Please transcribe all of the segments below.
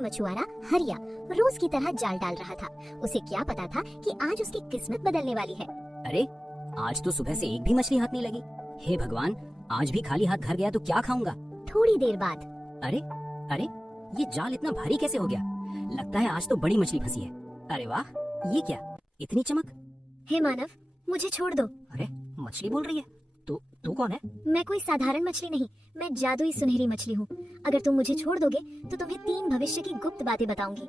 मछुआरा हरिया रोज की तरह जाल डाल रहा था। उसे क्या पता था कि आज उसकी किस्मत बदलने वाली है। अरे आज तो सुबह से एक भी मछली हाथ नहीं लगी। हे भगवान, आज भी खाली हाथ घर गया तो क्या खाऊंगा। थोड़ी देर बाद अरे अरे, ये जाल इतना भारी कैसे हो गया? लगता है आज तो बड़ी मछली फंसी है। अरे वाह, ये क्या, इतनी चमक। हे मानव, मुझे छोड़ दो। अरे मछली बोल रही है। तू कौन है? मैं कोई साधारण मछली नहीं, मैं जादुई सुनहरी मछली हूँ। अगर तुम मुझे छोड़ दोगे तो तुम्हें 3 भविष्य की गुप्त बातें बताऊंगी।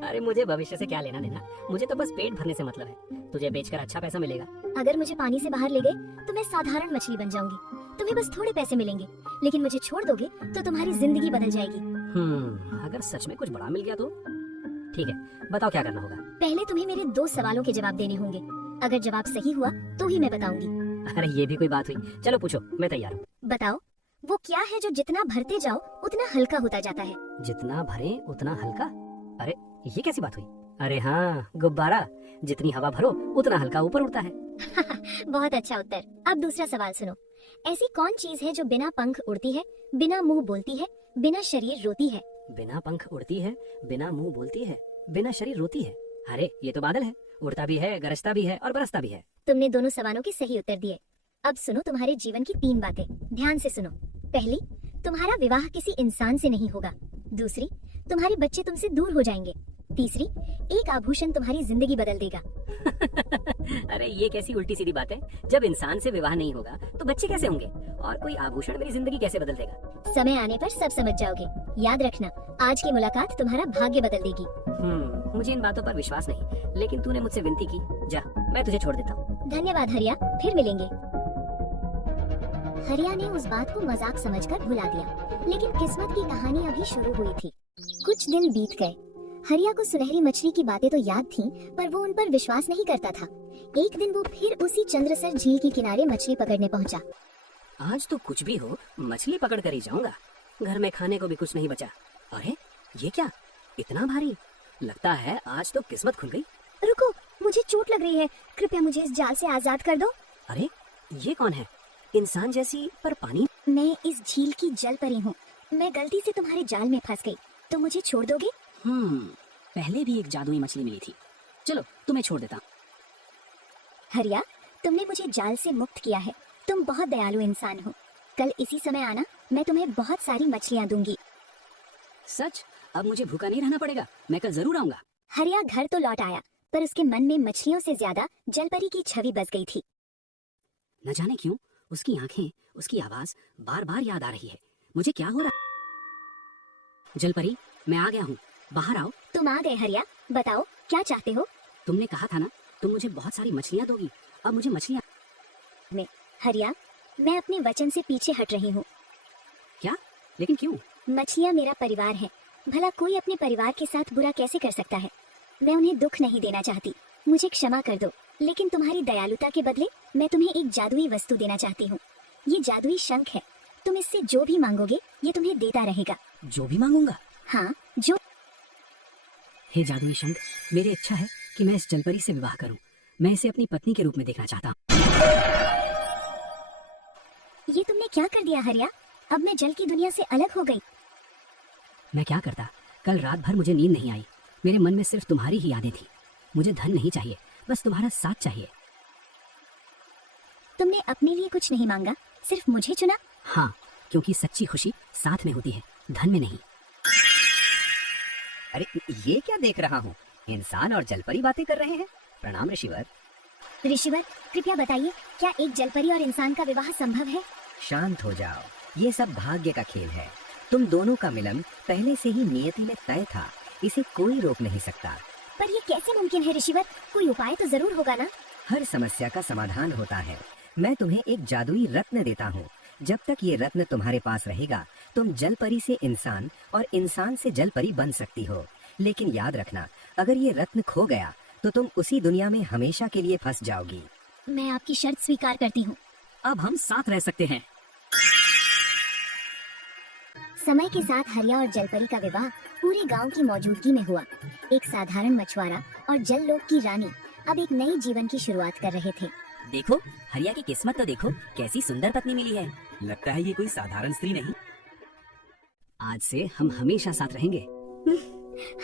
अरे मुझे भविष्य से क्या लेना देना, मुझे तो बस पेट भरने से मतलब है। तुझे बेचकर अच्छा पैसा मिलेगा। अगर मुझे पानी से बाहर ले गए तो मैं साधारण मछली बन जाऊंगी। तुम्हें बस थोड़े पैसे मिलेंगे, लेकिन मुझे छोड़ दोगे तो तुम्हारी जिंदगी बदल जाएगी। अगर सच में कुछ बड़ा मिल गया तो ठीक है, बताओ क्या करना होगा। पहले तुम्हें मेरे 2 सवालों के जवाब देने होंगे। अगर जवाब सही हुआ तो ही मैं बताऊंगी। अरे ये भी कोई बात हुई, चलो पूछो, मैं तैयार हूँ। बताओ, वो क्या है जो जितना भरते जाओ उतना हल्का होता जाता है? जितना भरे उतना हल्का? अरे ये कैसी बात हुई? अरे हाँ, गुब्बारा। जितनी हवा भरो उतना हल्का ऊपर उड़ता है। बहुत अच्छा उत्तर। अब दूसरा सवाल सुनो। ऐसी कौन चीज है जो बिना पंख उड़ती है, बिना मुंह बोलती है, बिना शरीर रोती है? बिना पंख उड़ती है, बिना मुंह बोलती है, बिना शरीर रोती है। अरे ये तो बादल है, उड़ता भी है, गरजता भी है और बरसता भी है। तुमने दोनों सवालों के सही उत्तर दिए। अब सुनो तुम्हारे जीवन की 3 बातें, ध्यान से सुनो। पहली, तुम्हारा विवाह किसी इंसान से नहीं होगा। दूसरी, तुम्हारे बच्चे तुमसे दूर हो जाएंगे। तीसरी, एक आभूषण तुम्हारी जिंदगी बदल देगा। अरे ये कैसी उल्टी सीधी बात है? जब इंसान से विवाह नहीं होगा तो बच्चे कैसे होंगे, और कोई आभूषण मेरी जिंदगी कैसे बदल देगा? समय आने पर सब समझ जाओगे। याद रखना, आज की मुलाकात तुम्हारा भाग्य बदल देगी। मुझे इन बातों पर विश्वास नहीं, लेकिन तूने मुझसे विनती की, जा मैं तुझे छोड़ देता हूँ। धन्यवाद हरिया, फिर मिलेंगे। हरिया ने उस बात को मजाक समझकर भुला दिया, लेकिन किस्मत की कहानी अभी शुरू हुई थी। कुछ दिन बीत गए। हरिया को सुनहरी मछली की बातें तो याद थीं, पर वो उन पर विश्वास नहीं करता था। एक दिन वो फिर उसी चंद्रसर झील के किनारे मछली पकड़ने पहुंचा। आज तो कुछ भी हो, मछली पकड़ कर ही जाऊंगा। घर में खाने को भी कुछ नहीं बचा। अरे ये क्या, इतना भारी? लगता है आज तो किस्मत खुल गई। रुको, मुझे चोट लग रही है, कृपया मुझे इस जाल से आजाद कर दो। अरे ये कौन है? इंसान जैसी पर पानी। मैं इस झील की जल परी हूँ। मैं गलती से तुम्हारे जाल में फंस गई, तो मुझे छोड़ दोगे? पहले भी एक जादुई मछली मिली थी, चलो तुम्हें छोड़ देता। हरिया, तुमने मुझे जाल से मुक्त किया है। तुम बहुत दयालु इंसान हो। कल इसी समय आना, मैं तुम्हें बहुत सारी मछलियाँ दूंगी। सच? अब मुझे भूखा नहीं रहना पड़ेगा, मैं कल जरूर आऊंगा। हरिया घर तो लौट आया, पर उसके मन में मछलियों से ज्यादा जलपरी की छवि बस गई थी। न जाने क्यों उसकी आंखें, उसकी आवाज बार बार याद आ रही है। मुझे क्या हो रहा? जलपरी, मैं आ गया हूँ, बाहर आओ। तुम आ गए हरिया, बताओ क्या चाहते हो? तुमने कहा था ना तुम मुझे बहुत सारी मछलियाँ दोगी, अब मुझे मछलियाँ। हरिया, मैं अपने वचन से पीछे हट रही हूँ। क्या? लेकिन क्यों? मछलियाँ मेरा परिवार है। भला कोई अपने परिवार के साथ बुरा कैसे कर सकता है? मैं उन्हें दुख नहीं देना चाहती, मुझे क्षमा कर दो। लेकिन तुम्हारी दयालुता के बदले मैं तुम्हें एक जादुई वस्तु देना चाहती हूँ। ये जादुई शंख है। तुम इससे जो भी मांगोगे ये तुम्हें देता रहेगा। जो भी मांगूंगा? हाँ, जो। हे जादुई शंख, मेरी इच्छा है कि मैं इस जलपरी से विवाह करूं। मैं इसे अपनी पत्नी के रूप में देखना चाहता हूँ। ये तुमने क्या कर दिया हरिया? अब मैं जल की दुनिया से अलग हो गई। मैं क्या करता? कल रात भर मुझे नींद नहीं आई। मेरे मन में सिर्फ तुम्हारी ही यादें थी। मुझे धन नहीं चाहिए, बस तुम्हारा साथ चाहिए। तुमने अपने लिए कुछ नहीं मांगा, सिर्फ मुझे चुना। हाँ, क्योंकि सच्ची खुशी साथ में होती है, धन में नहीं। अरे ये क्या देख रहा हूँ? इंसान और जलपरी बातें कर रहे हैं। प्रणाम ऋषिवर। ऋषिवर, कृपया बताइए, क्या एक जलपरी और इंसान का विवाह संभव है? शांत हो जाओ, ये सब भाग्य का खेल है। तुम दोनों का मिलन पहले से ही नियति में तय था, इसे कोई रोक नहीं सकता। पर ये कैसे मुमकिन है ऋषिवर? कोई उपाय तो जरूर होगा ना? हर समस्या का समाधान होता है। मैं तुम्हें एक जादुई रत्न देता हूँ। जब तक ये रत्न तुम्हारे पास रहेगा, तुम जलपरी से इंसान और इंसान से जलपरी बन सकती हो। लेकिन याद रखना, अगर ये रत्न खो गया तो तुम उसी दुनिया में हमेशा के लिए फंस जाओगी। मैं आपकी शर्त स्वीकार करती हूँ। अब हम साथ रह सकते हैं। समय के साथ हरिया और जलपरी का विवाह पूरे गांव की मौजूदगी में हुआ। एक साधारण मछुआरा और जल लोक की रानी अब एक नई जीवन की शुरुआत कर रहे थे। देखो, हरिया की किस्मत तो देखो, कैसी सुंदर पत्नी मिली है। लगता है ये कोई साधारण स्त्री नहीं। आज से हम हमेशा साथ रहेंगे।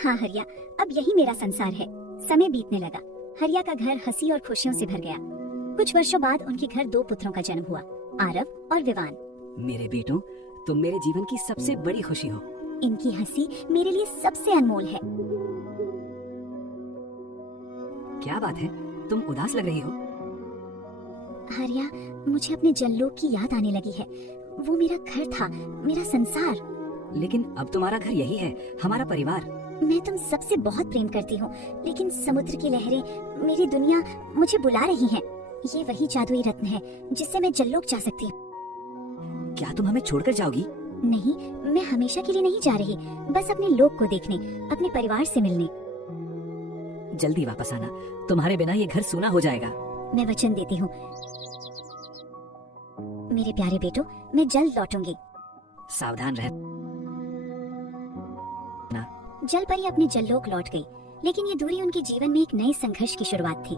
हाँ हरिया, अब यही मेरा संसार है। समय बीतने लगा। हरिया का घर हंसी और खुशियों से भर गया। कुछ वर्षों बाद उनके घर 2 पुत्रों का जन्म हुआ, आरव और विवान। मेरे बेटों, तुम मेरे जीवन की सबसे बड़ी खुशी हो। इनकी हंसी मेरे लिए सबसे अनमोल है। क्या बात है, तुम उदास लग रही हो? हरिया, मुझे अपने जल्लोक की याद आने लगी है। वो मेरा घर था, मेरा संसार। लेकिन अब तुम्हारा घर यही है, हमारा परिवार। मैं तुम सबसे बहुत प्रेम करती हूँ, लेकिन समुद्र की लहरें, मेरी दुनिया मुझे बुला रही हैं। ये वही जादुई रत्न है जिससे मैं जल्लोक जा सकती हूँ। क्या तुम हमें छोड़कर जाओगी? नहीं, मैं हमेशा के लिए नहीं जा रही, बस अपने लोक को देखने, अपने परिवार से मिलने। जल्दी वापस आना, तुम्हारे बिना ये घर सूना हो जाएगा। मैं वचन देती हूँ मेरे प्यारे बेटो, मैं जल्द लौटूंगी। सावधान रह। जल परी अपने जल्लोक लौट गई, लेकिन ये दूरी उनके जीवन में एक नए संघर्ष की शुरुआत थी।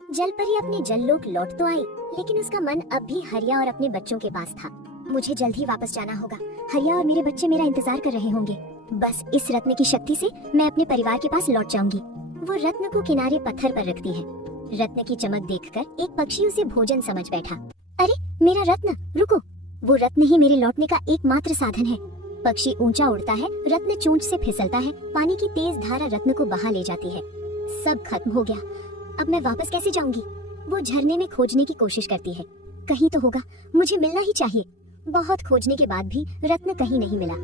जल परी अपने जल्लोक लौट तो आई, लेकिन उसका मन अब भी हरिया और अपने बच्चों के पास था। मुझे जल्द ही वापस जाना होगा। हरिया और मेरे बच्चे मेरा इंतजार कर रहे होंगे। बस इस रत्न की शक्ति से मैं अपने परिवार के पास लौट जाऊंगी। वो रत्न को किनारे पत्थर पर रखती है। रत्न की चमक देखकर एक पक्षी उसे भोजन समझ बैठा। अरे मेरा रत्न, रुको! वो रत्न ही मेरे लौटने का एकमात्र साधन है। पक्षी ऊंचा उड़ता है, रत्न चोंच से फिसलता है, पानी की तेज धारा रत्न को बहा ले जाती है। सब खत्म हो गया। अब मैं वापस कैसे जाऊंगी? वो झरने में खोजने की कोशिश करती है। कहीं तो होगा, मुझे मिलना ही चाहिए। बहुत खोजने के बाद भी रत्न कहीं नहीं मिला।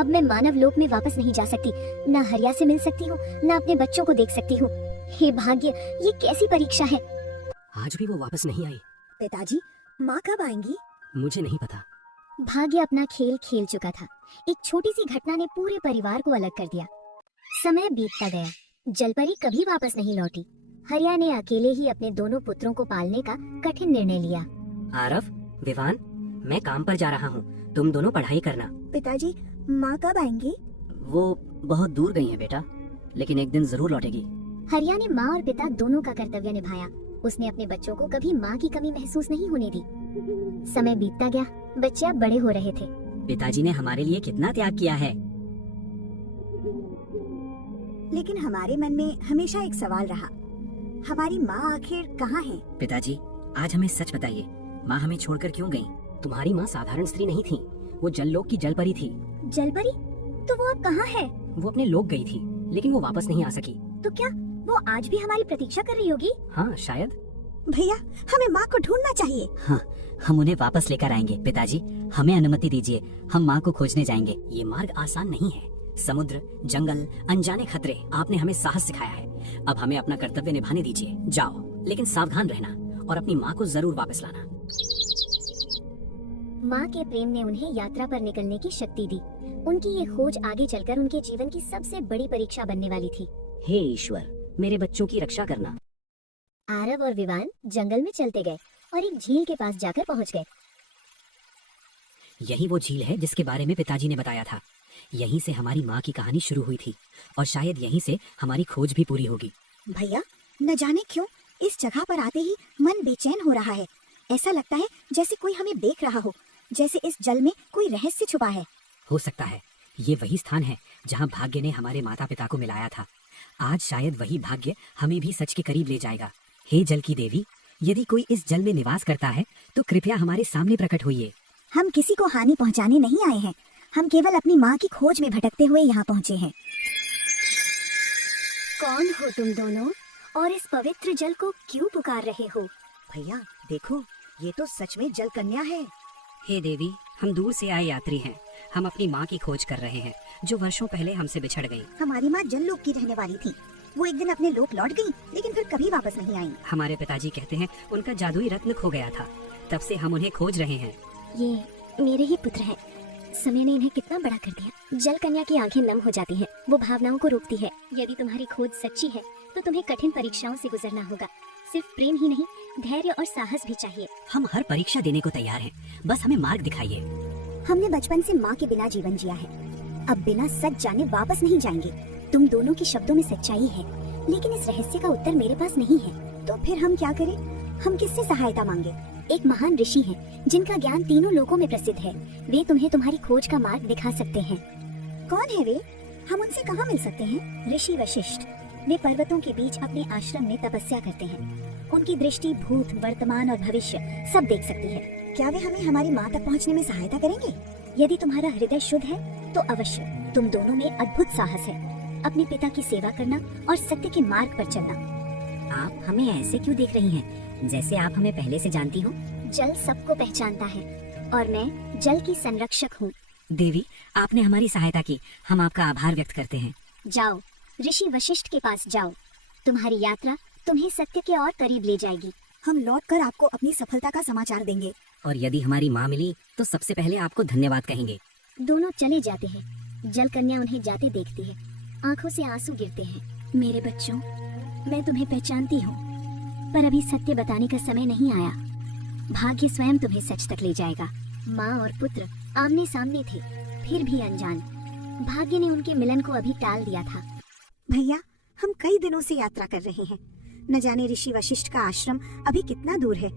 अब मैं मानव लोक में वापस नहीं जा सकती। ना हरिया से मिल सकती हूँ, ना अपने बच्चों को देख सकती हूँ। हे भाग्य, ये कैसी परीक्षा है। आज भी वो वापस नहीं आई। पिताजी, माँ कब आएंगी? मुझे नहीं पता। भाग्य अपना खेल खेल चुका था। एक छोटी सी घटना ने पूरे परिवार को अलग कर दिया। समय बीतता गया। जलपरी कभी वापस नहीं लौटी। हरिया ने अकेले ही अपने दोनों पुत्रों को पालने का कठिन निर्णय लिया। आरव, विवान, मैं काम पर जा रहा हूँ, तुम दोनों पढ़ाई करना। पिताजी, माँ कब आएंगी? वो बहुत दूर गई है बेटा, लेकिन एक दिन जरूर लौटेगी। हरिया ने माँ और पिता दोनों का कर्तव्य निभाया। उसने अपने बच्चों को कभी माँ की कमी महसूस नहीं होने दी। समय बीतता गया। बच्चे अब बड़े हो रहे थे। पिताजी ने हमारे लिए कितना त्याग किया है। लेकिन हमारे मन में हमेशा एक सवाल रहा, हमारी माँ आखिर कहाँ है? पिताजी, आज हमें सच बताइए, माँ हमें छोड़कर क्यों गई? तुम्हारी माँ साधारण स्त्री नहीं थी, वो जललोक की जलपरी थी। जलपरी? तो वो अब कहाँ है? वो अपने लोक गई थी, लेकिन वो वापस नहीं आ सकी। तो क्या वो आज भी हमारी प्रतीक्षा कर रही होगी? हाँ, शायद। भैया, हमें माँ को ढूंढना चाहिए। हाँ, हम उन्हें वापस लेकर आएंगे। पिताजी, हमें अनुमति दीजिए, हम माँ को खोजने जाएंगे। ये मार्ग आसान नहीं है। समुद्र, जंगल, अनजाने खतरे, आपने हमें साहस सिखाया है। अब हमें अपना कर्तव्य निभाने दीजिए। जाओ, लेकिन सावधान रहना और अपनी माँ को जरूर वापस लाना। माँ के प्रेम ने उन्हें यात्रा पर निकलने की शक्ति दी। उनकी ये खोज आगे चलकर उनके जीवन की सबसे बड़ी परीक्षा बनने वाली थी। हे ईश्वर, मेरे बच्चों की रक्षा करना। आरव और विवान जंगल में चलते गए और एक झील के पास जाकर पहुंच गए। यही वो झील है जिसके बारे में पिताजी ने बताया था। यहीं से हमारी माँ की कहानी शुरू हुई थी और शायद यहीं से हमारी खोज भी पूरी होगी। भैया, न जाने क्यों इस जगह पर आते ही मन बेचैन हो रहा है। ऐसा लगता है जैसे कोई हमें देख रहा हो, जैसे इस जल में कोई रहस्य छुपा है। हो सकता है ये वही स्थान है जहाँ भाग्य ने हमारे माता पिता को मिलाया था। आज शायद वही भाग्य हमें भी सच के करीब ले जाएगा। हे जल की देवी, यदि कोई इस जल में निवास करता है तो कृपया हमारे सामने प्रकट होइए। हम किसी को हानि पहुँचाने नहीं आए हैं, हम केवल अपनी माँ की खोज में भटकते हुए यहाँ पहुँचे हैं। कौन हो तुम दोनों और इस पवित्र जल को क्यों पुकार रहे हो? भैया देखो, ये तो सच में जल कन्या है। हे देवी, हम दूर से आए यात्री हैं। हम अपनी माँ की खोज कर रहे हैं जो वर्षों पहले हमसे बिछड़ गई। हमारी माँ जल लोक की रहने वाली थी। वो एक दिन अपने लोक लौट गई, लेकिन फिर कभी वापस नहीं आई। हमारे पिताजी कहते हैं उनका जादुई रत्न खो गया था, तब से हम उन्हें खोज रहे हैं। ये मेरे ही पुत्र हैं। समय ने इन्हें कितना बड़ा कर दिया। जल कन्या की आंखें नम हो जाती हैं। वो भावनाओं को रोकती है। यदि तुम्हारी खोज सच्ची है तो तुम्हें कठिन परीक्षाओं से गुजरना होगा। सिर्फ प्रेम ही नहीं, धैर्य और साहस भी चाहिए। हम हर परीक्षा देने को तैयार हैं, बस हमें मार्ग दिखाइए। हमने बचपन से माँ के बिना जीवन जिया है, अब बिना सच जाने वापस नहीं जाएंगे। तुम दोनों के शब्दों में सच्चाई है, लेकिन इस रहस्य का उत्तर मेरे पास नहीं है। तो फिर हम क्या करें? हम किससे सहायता मांगे? एक महान ऋषि हैं जिनका ज्ञान तीनों लोकों में प्रसिद्ध है। वे तुम्हें तुम्हारी खोज का मार्ग दिखा सकते हैं। कौन है वे? हम उनसे कहाँ मिल सकते हैं? ऋषि वशिष्ठ। वे पर्वतों के बीच अपने आश्रम में तपस्या करते हैं। उनकी दृष्टि भूत, वर्तमान और भविष्य सब देख सकती है। क्या वे हमें हमारी माँ तक पहुँचने में सहायता करेंगे? यदि तुम्हारा हृदय शुद्ध है तो अवश्य। तुम दोनों में अद्भुत साहस है। अपने पिता की सेवा करना और सत्य के मार्ग पर चलना। आप हमें ऐसे क्यों देख रही हैं, जैसे आप हमें पहले से जानती हो? जल सबको पहचानता है और मैं जल की संरक्षक हूँ। देवी, आपने हमारी सहायता की, हम आपका आभार व्यक्त करते हैं। जाओ, ऋषि वशिष्ठ के पास जाओ। तुम्हारी यात्रा तुम्हें सत्य के और करीब ले जाएगी। हम लौटकर आपको अपनी सफलता का समाचार देंगे। और यदि हमारी माँ मिली तो सबसे पहले आपको धन्यवाद कहेंगे। दोनों चले जाते हैं। जल कन्या उन्हें जाते देखती है। आंखों से आंसू गिरते हैं। मेरे बच्चों, मैं तुम्हें पहचानती हूँ, पर अभी सत्य बताने का समय नहीं आया। भाग्य स्वयं तुम्हें सच तक ले जाएगा। माँ और पुत्र आमने सामने थे, फिर भी अनजान। भाग्य ने उनके मिलन को अभी टाल दिया था। भैया, हम कई दिनों से यात्रा कर रहे हैं। न जाने ऋषि वशिष्ठ का आश्रम अभी कितना दूर है,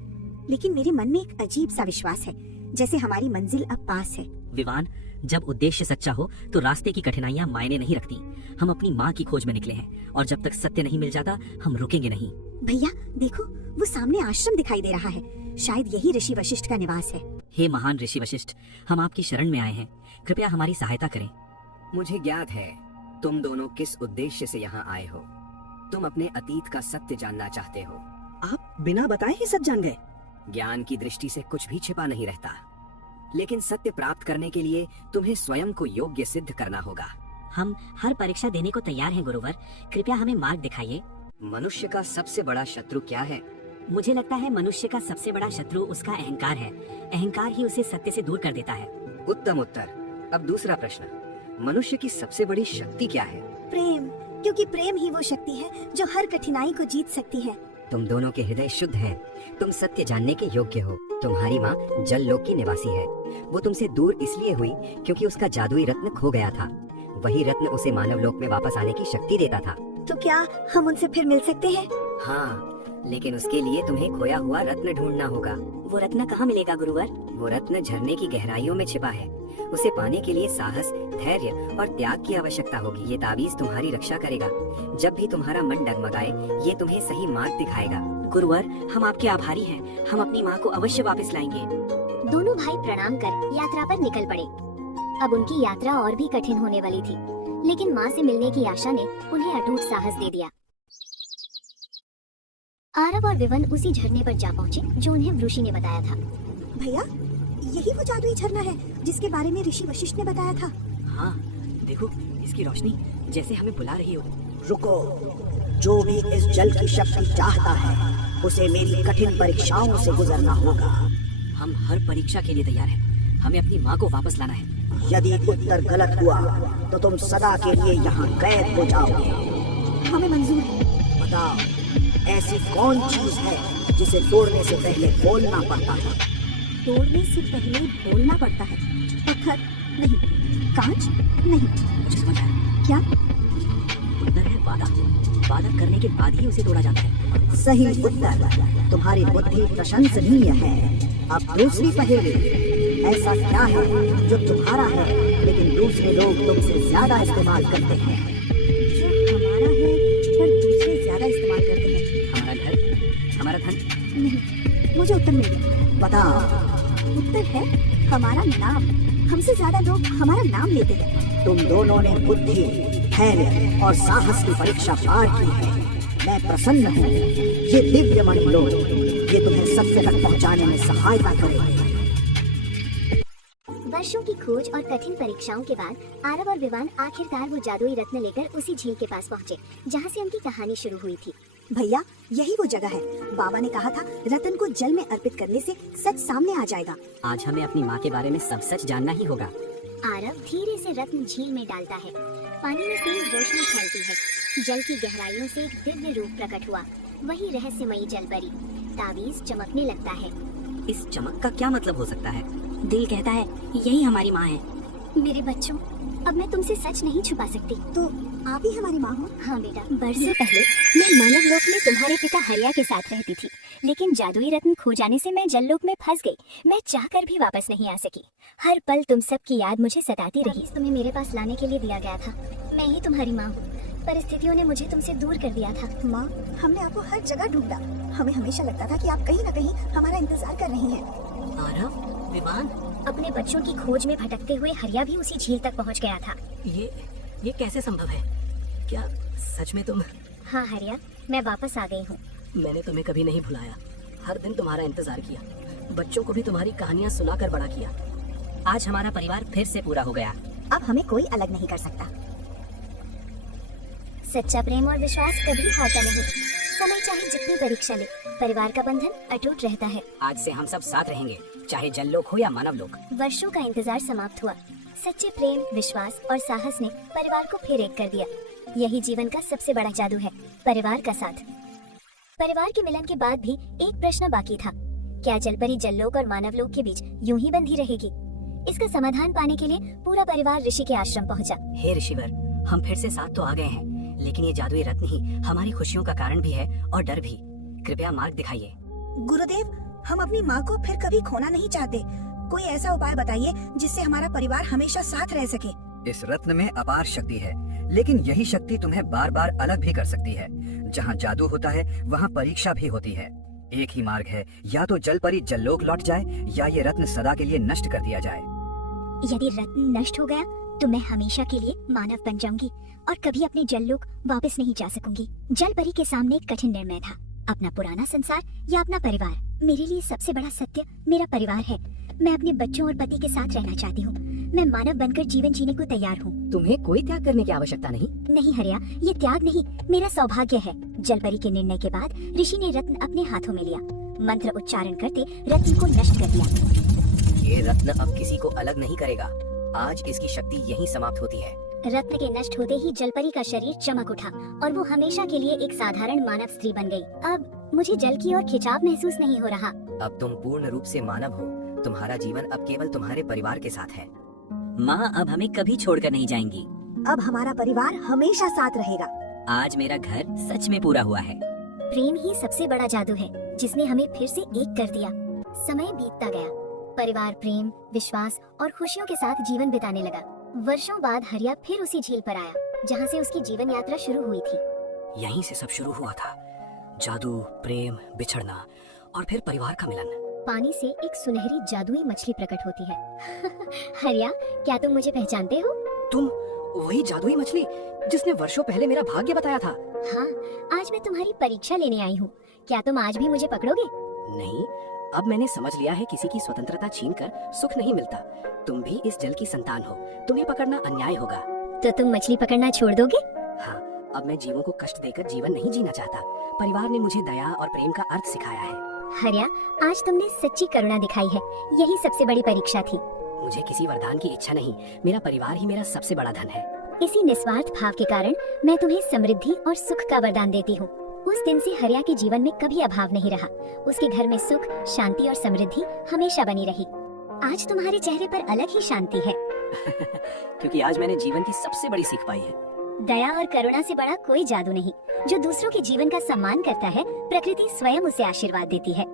लेकिन मेरे मन में एक अजीब सा विश्वास है, जैसे हमारी मंजिल अब पास है। विवान, जब उद्देश्य सच्चा हो तो रास्ते की कठिनाइयाँ मायने नहीं रखती। हम अपनी माँ की खोज में निकले हैं और जब तक सत्य नहीं मिल जाता हम रुकेंगे नहीं। भैया देखो, वो सामने आश्रम दिखाई दे रहा है। शायद यही ऋषि वशिष्ठ का निवास है। हे महान ऋषि वशिष्ठ, हम आपकी शरण में आए हैं, कृपया हमारी सहायता करें। मुझे ज्ञात है तुम दोनों किस उद्देश्य से यहाँ आए हो। तुम अपने अतीत का सत्य जानना चाहते हो। आप बिना बताए ही सब जान गए। ज्ञान की दृष्टि से कुछ भी छिपा नहीं रहता, लेकिन सत्य प्राप्त करने के लिए तुम्हें स्वयं को योग्य सिद्ध करना होगा। हम हर परीक्षा देने को तैयार हैं गुरुवर, कृपया हमें मार्ग दिखाइए। मनुष्य का सबसे बड़ा शत्रु क्या है? मुझे लगता है मनुष्य का सबसे बड़ा शत्रु उसका अहंकार है। अहंकार ही उसे सत्य से दूर कर देता है। उत्तम उत्तर। अब दूसरा प्रश्न, मनुष्य की सबसे बड़ी शक्ति क्या है? प्रेम, क्योंकि प्रेम ही वो शक्ति है जो हर कठिनाई को जीत सकती है। तुम दोनों के हृदय शुद्ध हैं। तुम सत्य जानने के योग्य हो। तुम्हारी माँ जल लोक की निवासी है। वो तुमसे दूर इसलिए हुई क्योंकि उसका जादुई रत्न खो गया था। वही रत्न उसे मानव लोक में वापस आने की शक्ति देता था। तो क्या हम उनसे फिर मिल सकते हैं? हाँ, लेकिन उसके लिए तुम्हें खोया हुआ रत्न ढूंढना होगा। वो रत्न कहाँ मिलेगा गुरुवर? वो रत्न झरने की गहराइयों में छिपा है। उसे पाने के लिए साहस, धैर्य और त्याग की आवश्यकता होगी। ये ताबीज तुम्हारी रक्षा करेगा। जब भी तुम्हारा मन डगमगाए, ये तुम्हें सही मार्ग दिखाएगा। गुरुवर, हम आपके आभारी हैं। हम अपनी माँ को अवश्य वापस लाएंगे। दोनों भाई प्रणाम कर यात्रा पर निकल पड़े। अब उनकी यात्रा और भी कठिन होने वाली थी, लेकिन माँ से मिलने की आशा ने उन्हें अटूट साहस दे दिया। आरव और विवन उसी झरने पर जा पहुँचे जो उन्हें ऋषि ने बताया था। भैया, यही वो जादुई झरना है जिसके बारे में ऋषि वशिष्ठ ने बताया था। हाँ, देखो, इसकी रोशनी जैसे हमें बुला रही हो। रुको, जो भी इस जल की शक्ति चाहता है उसे मेरी कठिन परीक्षाओं से गुजरना होगा। हम हर परीक्षा के लिए तैयार हैं। हमें अपनी माँ को वापस लाना है। यदि उत्तर गलत हुआ तो तुम सदा के लिए यहाँ कैद हो जाओगे। हमें मंजूर है। बताओ, ऐसी कौन चीज है जिसे तोड़ने से पहले बोलना पड़ता है? तोड़ने से पहले बोलना पड़ता है? पत्थर नहीं, कांच नहीं। मुझे समझ आया। क्या? उत्तर है वादा। वादा करने के बाद ही उसे तोड़ा जाता है। सही उत्तर। तुम्हारी बुद्धि प्रशंसनीय है। अब दूसरी पहेली, ऐसा क्या है जो तुम्हारा है लेकिन दूसरे लोग तुमसे ज्यादा इस्तेमाल करते हैं? जो हमारा है पर दूसरे ज्यादा इस्तेमाल करते हैं। हमारा घर, हमारा धन। नहीं, मुझे उत्तर मिल गया। बताओ। उत्तर है हमारा नाम। हमसे ज्यादा लोग हमारा नाम लेते हैं। तुम दोनों ने बुद्धि, धैर्य और साहस की परीक्षा पार की है। मैं प्रसन्न हूँ। ये दिव्य मंडलों, ये तुम्हें सत्य तक पहुँचाने में सहायता करेंगे। वर्षों की खोज और कठिन परीक्षाओं के बाद आरव और विवान आखिरकार वो जादुई रत्न लेकर उसी झील के पास पहुँचे जहाँ से उनकी कहानी शुरू हुई थी। भैया, यही वो जगह है। बाबा ने कहा था रतन को जल में अर्पित करने से सच सामने आ जाएगा। आज हमें अपनी माँ के बारे में सब सच जानना ही होगा। आरव धीरे से रत्न झील में डालता है। पानी में तेज रोशनी फैलती है। जल की गहराइयों से एक दिव्य रूप प्रकट हुआ। वही रहस्यमयी जलपरी। ताबीज चमकने लगता है। इस चमक का क्या मतलब हो सकता है? दिल कहता है यही हमारी माँ है। मेरे बच्चों, अब मैं तुमसे सच नहीं छुपा सकती। तो आप ही हमारी माँ हो? हाँ बेटा, बरसों पहले मैं मानव लोक में तुम्हारे पिता हरिया के साथ रहती थी, लेकिन जादुई रत्न खो जाने से मैं जल लोक में फंस गई। मैं चाहकर भी वापस नहीं आ सकी। हर पल तुम सब की याद मुझे सताती रही। तुम्हें मेरे पास लाने के लिए दिया गया था। मैं ही तुम्हारी माँ हूँ। परिस्थितियों ने मुझे तुमसे दूर कर दिया था। माँ, हमने आपको हर जगह ढूंढा। हमें हमेशा लगता था कि आप कहीं न कहीं हमारा इंतजार कर रही हैं। आरव, विवान, अपने बच्चों की खोज में भटकते हुए हरिया भी उसी झील तक पहुँच गया था। ये कैसे संभव है? क्या सच में तुम? हाँ हरिया, मैं वापस आ गई हूँ। मैंने तुम्हें कभी नहीं भुलाया। हर दिन तुम्हारा इंतजार किया। बच्चों को भी तुम्हारी कहानियाँ सुनाकर बड़ा किया। आज हमारा परिवार फिर से पूरा हो गया। अब हमें कोई अलग नहीं कर सकता। सच्चा प्रेम और विश्वास कभी हारता नहीं। समय चाहे जितनी परीक्षा ले, परिवार का बंधन अटूट रहता है। आज से हम सब साथ रहेंगे, चाहे जल लोक हो या मानव लोक। वर्षों का इंतजार समाप्त हुआ। सच्चे प्रेम, विश्वास और साहस ने परिवार को फिर एक कर दिया। यही जीवन का सबसे बड़ा जादू है, परिवार का साथ। परिवार के मिलन के बाद भी एक प्रश्न बाकी था। क्या जलपरी जललोक और मानवलोक के बीच यूं ही बंधी रहेगी? इसका समाधान पाने के लिए पूरा परिवार ऋषि के आश्रम पहुंचा। हे ऋषिवर, हम फिर से साथ तो आ गए हैं, लेकिन ये जादुई रत्न ही हमारी खुशियों का कारण भी है और डर भी। कृपया मार्ग दिखाइए। गुरुदेव, हम अपनी माँ को फिर कभी खोना नहीं चाहते। कोई ऐसा उपाय बताइए जिससे हमारा परिवार हमेशा साथ रह सके। इस रत्न में अपार शक्ति है, लेकिन यही शक्ति तुम्हें बार बार अलग भी कर सकती है। जहाँ जादू होता है वहाँ परीक्षा भी होती है। एक ही मार्ग है, या तो जल परी जललोक लौट जाए या ये रत्न सदा के लिए नष्ट कर दिया जाए। यदि रत्न नष्ट हो गया तो मैं हमेशा के लिए मानव बन जाऊंगी और कभी अपने जललोक वापस नहीं जा सकूंगी। जल परी के सामने एक कठिन निर्णय था, अपना पुराना संसार या अपना परिवार। मेरे लिए सबसे बड़ा सत्य मेरा परिवार है। मैं अपने बच्चों और पति के साथ रहना चाहती हूँ। मैं मानव बनकर जीवन जीने को तैयार हूँ। तुम्हें कोई त्याग करने की आवश्यकता नहीं। नहीं हरिया, ये त्याग नहीं, मेरा सौभाग्य है। जलपरी के निर्णय के बाद ऋषि ने रत्न अपने हाथों में लिया। मंत्र उच्चारण करते रत्न को नष्ट कर दिया। ये रत्न अब किसी को अलग नहीं करेगा। आज इसकी शक्ति यहीं समाप्त होती है। रत्न के नष्ट होते ही जलपरी का शरीर चमक उठा और वो हमेशा के लिए एक साधारण मानव स्त्री बन गई। अब मुझे जल की ओर खिंचाव महसूस नहीं हो रहा। अब तुम पूर्ण रूप से मानव हो। तुम्हारा जीवन अब केवल तुम्हारे परिवार के साथ है। माँ अब हमें कभी छोड़कर नहीं जाएंगी। अब हमारा परिवार हमेशा साथ रहेगा। आज मेरा घर सच में पूरा हुआ है। प्रेम ही सबसे बड़ा जादू है जिसने हमें फिर से एक कर दिया। समय बीतता गया। परिवार प्रेम, विश्वास और खुशियों के साथ जीवन बिताने लगा। वर्षों बाद हरिया फिर उसी झील पर आया जहाँ से उसकी जीवन यात्रा शुरू हुई थी। यहीं से सब शुरू हुआ था। जादू, प्रेम, बिछड़ना और फिर परिवार का मिलन। पानी से एक सुनहरी जादुई मछली प्रकट होती है। हरिया, क्या तुम मुझे पहचानते हो? तुम वही जादुई मछली जिसने वर्षों पहले मेरा भाग्य बताया था। हाँ, आज मैं तुम्हारी परीक्षा लेने आई हूँ। क्या तुम आज भी मुझे पकड़ोगे? नहीं, अब मैंने समझ लिया है किसी की स्वतंत्रता छीनकर सुख नहीं मिलता। तुम भी इस जल की संतान हो, तुम्हें पकड़ना अन्याय होगा। तो तुम मछली पकड़ना छोड़ दोगे? हाँ, अब मैं जीवों को कष्ट देकर जीवन नहीं जीना चाहता। परिवार ने मुझे दया और प्रेम का अर्थ सिखाया है। हरिया, आज तुमने सच्ची करुणा दिखाई है। यही सबसे बड़ी परीक्षा थी। मुझे किसी वरदान की इच्छा नहीं। मेरा परिवार ही मेरा सबसे बड़ा धन है। इसी निस्वार्थ भाव के कारण मैं तुम्हें समृद्धि और सुख का वरदान देती हूँ। उस दिन से हरिया के जीवन में कभी अभाव नहीं रहा। उसके घर में सुख, शांति और समृद्धि हमेशा बनी रही। आज तुम्हारे चेहरे पर अलग ही शांति है। क्योंकि आज मैंने जीवन की सबसे बड़ी सीख पाई है। दया और करुणा से बड़ा कोई जादू नहीं। जो दूसरों के जीवन का सम्मान करता है, प्रकृति स्वयं उसे आशीर्वाद देती है।